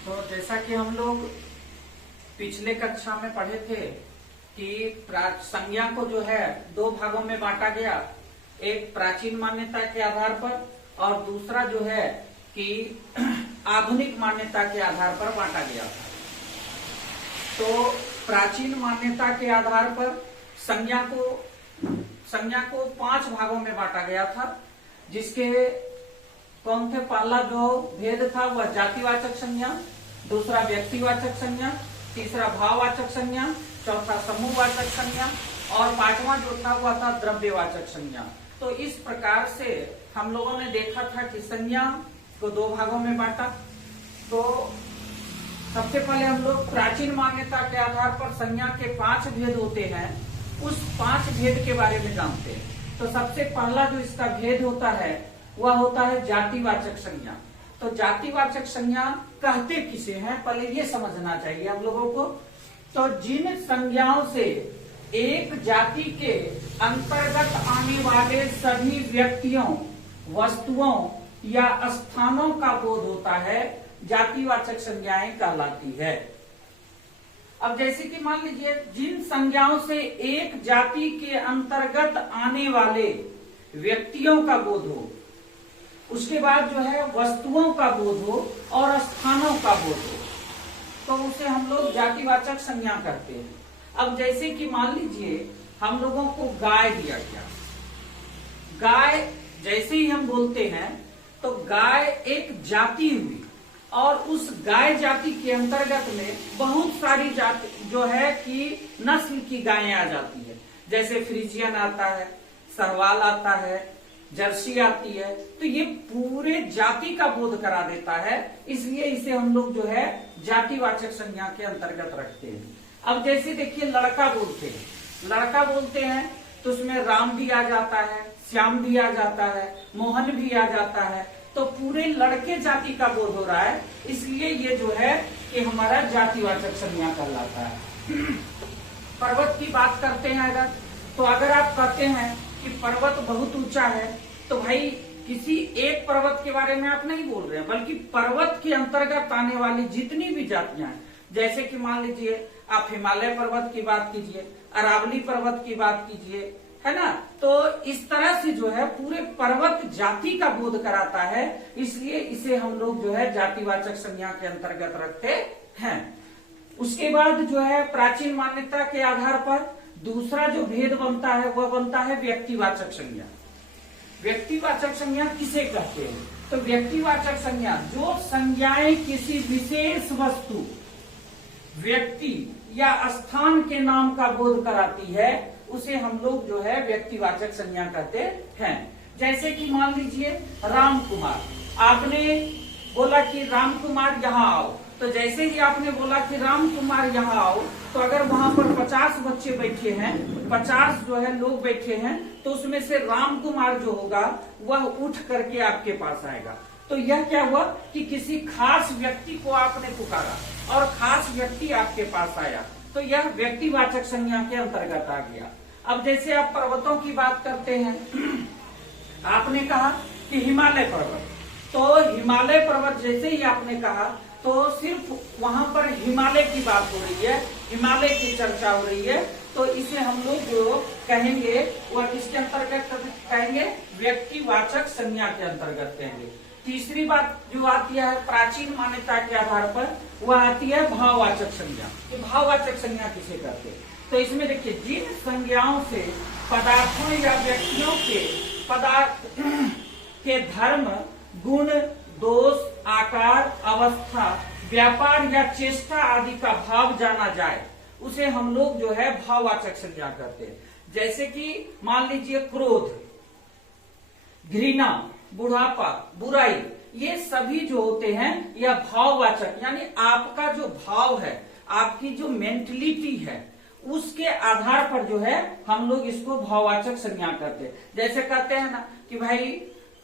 तो जैसा कि हम लोग पिछले कक्षा में पढ़े थे कि संज्ञा को जो है दो भागों में बांटा गया, एक प्राचीन मान्यता के आधार पर और दूसरा जो है कि आधुनिक मान्यता के आधार पर बांटा गया था। तो प्राचीन मान्यता के आधार पर संज्ञा को 5 भागों में बांटा गया था, जिसके कौन थे? पहला जो भेद था वह जातिवाचक संज्ञा, दूसरा व्यक्तिवाचक संज्ञा, तीसरा भाववाचक संज्ञा, चौथा समूहवाचक संज्ञा और 5वां जो था वह था द्रव्यवाचक संज्ञा। तो इस प्रकार से हम लोगों ने देखा था कि संज्ञा को 2 भागों में बांटा। तो सबसे पहले हम लोग प्राचीन मान्यता के आधार पर संज्ञा के 5 भेद होते हैं, उस 5 भेद के बारे में जानते हैं। तो सबसे पहला जो इसका भेद होता है वह होता है जातिवाचक संज्ञा। तो जातिवाचक संज्ञा कहते किसे हैं, पहले ये समझना चाहिए हम लोगों को। तो जिन संज्ञाओं से एक जाति के अंतर्गत आने वाले सभी व्यक्तियों, वस्तुओं या स्थानों का बोध होता है, जातिवाचक संज्ञाएं कहलाती है। अब जैसे कि मान लीजिए जिन संज्ञाओं से एक जाति के अंतर्गत आने वाले व्यक्तियों का बोध हो, उसके बाद जो है वस्तुओं का बोध हो और स्थानों का बोध हो, तो उसे हम लोग जातिवाचक संज्ञा करते हैं। अब जैसे कि मान लीजिए हम लोगों को गाय दिया गया, गाय जैसे ही हम बोलते हैं तो गाय एक जाति हुई और उस गाय जाति के अंतर्गत में बहुत सारी जाति जो है कि नस्ल की गायें आ जाती है। जैसे फ्रीजियन आता है, सरवाल आता है, जर्सी आती है। तो ये पूरे जाति का बोध करा देता है, इसलिए इसे हम लोग जो है जातिवाचक संज्ञा के अंतर्गत रखते हैं। अब जैसे देखिए लड़का बोलते हैं तो उसमें राम भी आ जाता है, श्याम भी आ जाता है, मोहन भी आ जाता है। तो पूरे लड़के जाति का बोध हो रहा है, इसलिए ये जो है कि हमारा जातिवाचक संज्ञा कहलाता है। पर्वत की बात करते हैं अगर आप कहते हैं कि पर्वत बहुत ऊंचा है, तो भाई किसी एक पर्वत के बारे में आप नहीं बोल रहे हैं, बल्कि पर्वत के अंतर्गत आने वाली जितनी भी जातियां हैं। जैसे कि मान लीजिए आप हिमालय पर्वत की बात कीजिए, अरावली पर्वत की बात कीजिए, है ना। तो इस तरह से जो है पूरे पर्वत जाति का बोध कराता है, इसलिए इसे हम लोग जो है जातिवाचक संज्ञा के अंतर्गत रखते हैं। उसके बाद जो है प्राचीन मान्यता के आधार पर दूसरा जो भेद बनता है वह बनता है व्यक्तिवाचक संज्ञा। व्यक्तिवाचक संज्ञा किसे कहते हैं? तो व्यक्तिवाचक संज्ञा जो संज्ञाएं किसी विशेष वस्तु, व्यक्ति या स्थान के नाम का बोध कराती है, उसे हम लोग जो है व्यक्तिवाचक संज्ञा कहते हैं। जैसे कि मान लीजिए राम कुमार, आपने बोला कि राम कुमार यहाँ आओ, तो जैसे ही आपने बोला कि राम कुमार यहाँ आओ, तो अगर वहां पर 50 बच्चे बैठे हैं, 50 जो है लोग बैठे हैं, तो उसमें से राम कुमार जो होगा वह उठ करके आपके पास आएगा। तो यह क्या हुआ कि किसी खास व्यक्ति को आपने पुकारा और खास व्यक्ति आपके पास आया, तो यह व्यक्तिवाचक संज्ञा के अंतर्गत आ गया। अब जैसे आप पर्वतों की बात करते हैं, आपने कहा कि हिमालय पर्वत, तो हिमालय पर्वत जैसे ही आपने कहा तो सिर्फ वहां पर हिमालय की बात हो रही है, हिमालय की चर्चा हो रही है, तो इसे हम लोग जो कहेंगे वह किसके अंतर्गत कहेंगे? व्यक्तिवाचक संज्ञा के अंतर्गत कहेंगे। तीसरी बात जो आती है प्राचीन मान्यता के आधार पर, वह आती है भाववाचक संज्ञा। ये भाववाचक संज्ञा किसे कहते हैं? तो इसमें देखिए जिन संज्ञाओं से पदार्थों या व्यक्तियों के पदार्थ के धर्म, गुण, दोष, आकार, अवस्था, व्यापार या चेष्टा आदि का भाव जाना जाए, उसे हम लोग जो है भाववाचक संज्ञा करते हैं। जैसे कि मान लीजिए क्रोध, घृणा, बुढ़ापा, बुराई, ये सभी जो होते हैं यह भाववाचक, यानी आपका जो भाव है, आपकी जो मेंटलिटी है, उसके आधार पर जो है हम लोग इसको भाववाचक संज्ञा करते हैं। जैसे कहते हैं ना कि भाई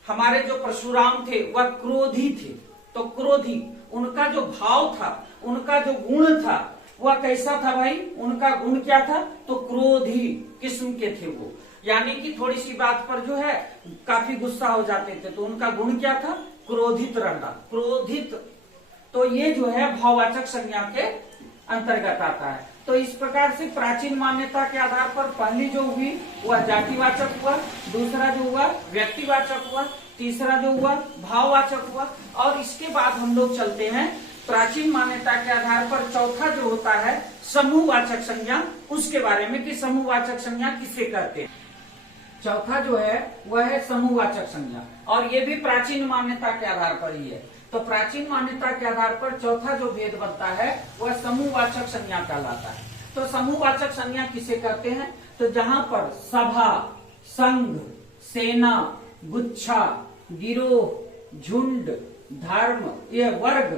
हमारे जो परशुराम थे वह क्रोधी थे, तो क्रोधी उनका जो भाव था, उनका जो गुण था वह कैसा था भाई? उनका गुण क्या था? तो क्रोधी किस्म के थे वो, यानी कि थोड़ी सी बात पर जो है काफी गुस्सा हो जाते थे, तो उनका गुण क्या था? क्रोधित रहना, क्रोधित तो ये जो है भाववाचक संज्ञा के अंतर्गत आता है। तो इस प्रकार से प्राचीन मान्यता के आधार पर पहली जो हुई वह जातिवाचक हुआ, दूसरा जो हुआ व्यक्तिवाचक हुआ, तीसरा जो हुआ भाववाचक हुआ, और इसके बाद हम लोग चलते हैं प्राचीन मान्यता के आधार पर चौथा जो होता है समूहवाचक संज्ञा, उसके बारे में कि समूहवाचक संज्ञा किसे कहते हैं। चौथा जो है वह है समूहवाचक संज्ञा, और ये भी प्राचीन मान्यता के आधार पर ही है। तो प्राचीन मान्यता के आधार पर चौथा जो भेद बनता है वह समूहवाचक संज्ञा कहलाता है। तो समूहवाचक संज्ञा किसे कहते हैं, तो जहां पर सभा, संघ, सेना, गुच्छा, गिरोह, झुंड, धर्म, ये वर्ग,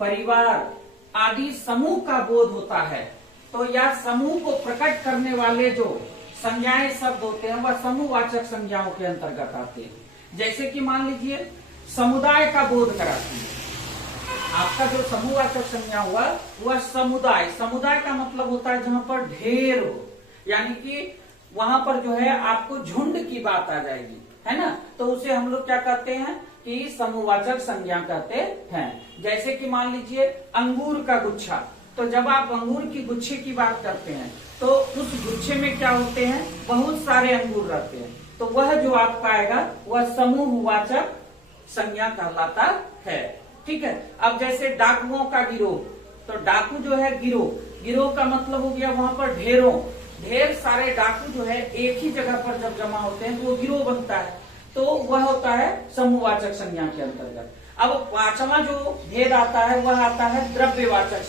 परिवार आदि समूह का बोध होता है, तो यह समूह को प्रकट करने वाले जो संज्ञाएं शब्द होते हैं वह समूहवाचक संज्ञाओं के अंतर्गत आते हैं। जैसे कि मान लीजिए समुदाय का बोध कराती है। आपका जो समूहवाचक संज्ञा हुआ वह समुदाय, समुदाय का मतलब होता है जहां पर ढेर हो, यानी कि वहां पर जो है आपको झुंड की बात आ जाएगी, है ना, तो उसे हम लोग क्या कहते हैं कि समूहवाचक संज्ञा कहते हैं। जैसे कि मान लीजिए अंगूर का गुच्छा, तो जब आप अंगूर की गुच्छे की बात करते हैं तो उस गुच्छे में क्या होते हैं, बहुत सारे अंगूर रहते हैं, तो वह जो आपका आएगा वह समूहवाचक संज्ञा कहलाता है। ठीक है। अब जैसे डाकुओं का गिरोह, तो डाकू जो है गिरोह, गिरोह का मतलब हो गया वहां पर ढेरों, ढेर सारे डाकू जो है एक ही जगह पर जब जमा होते हैं तो वो गिरोह बनता है, तो वह होता है समूहवाचक संज्ञा के अंतर्गत। अब पांचवा जो भेद आता है वह आता है द्रव्यवाचक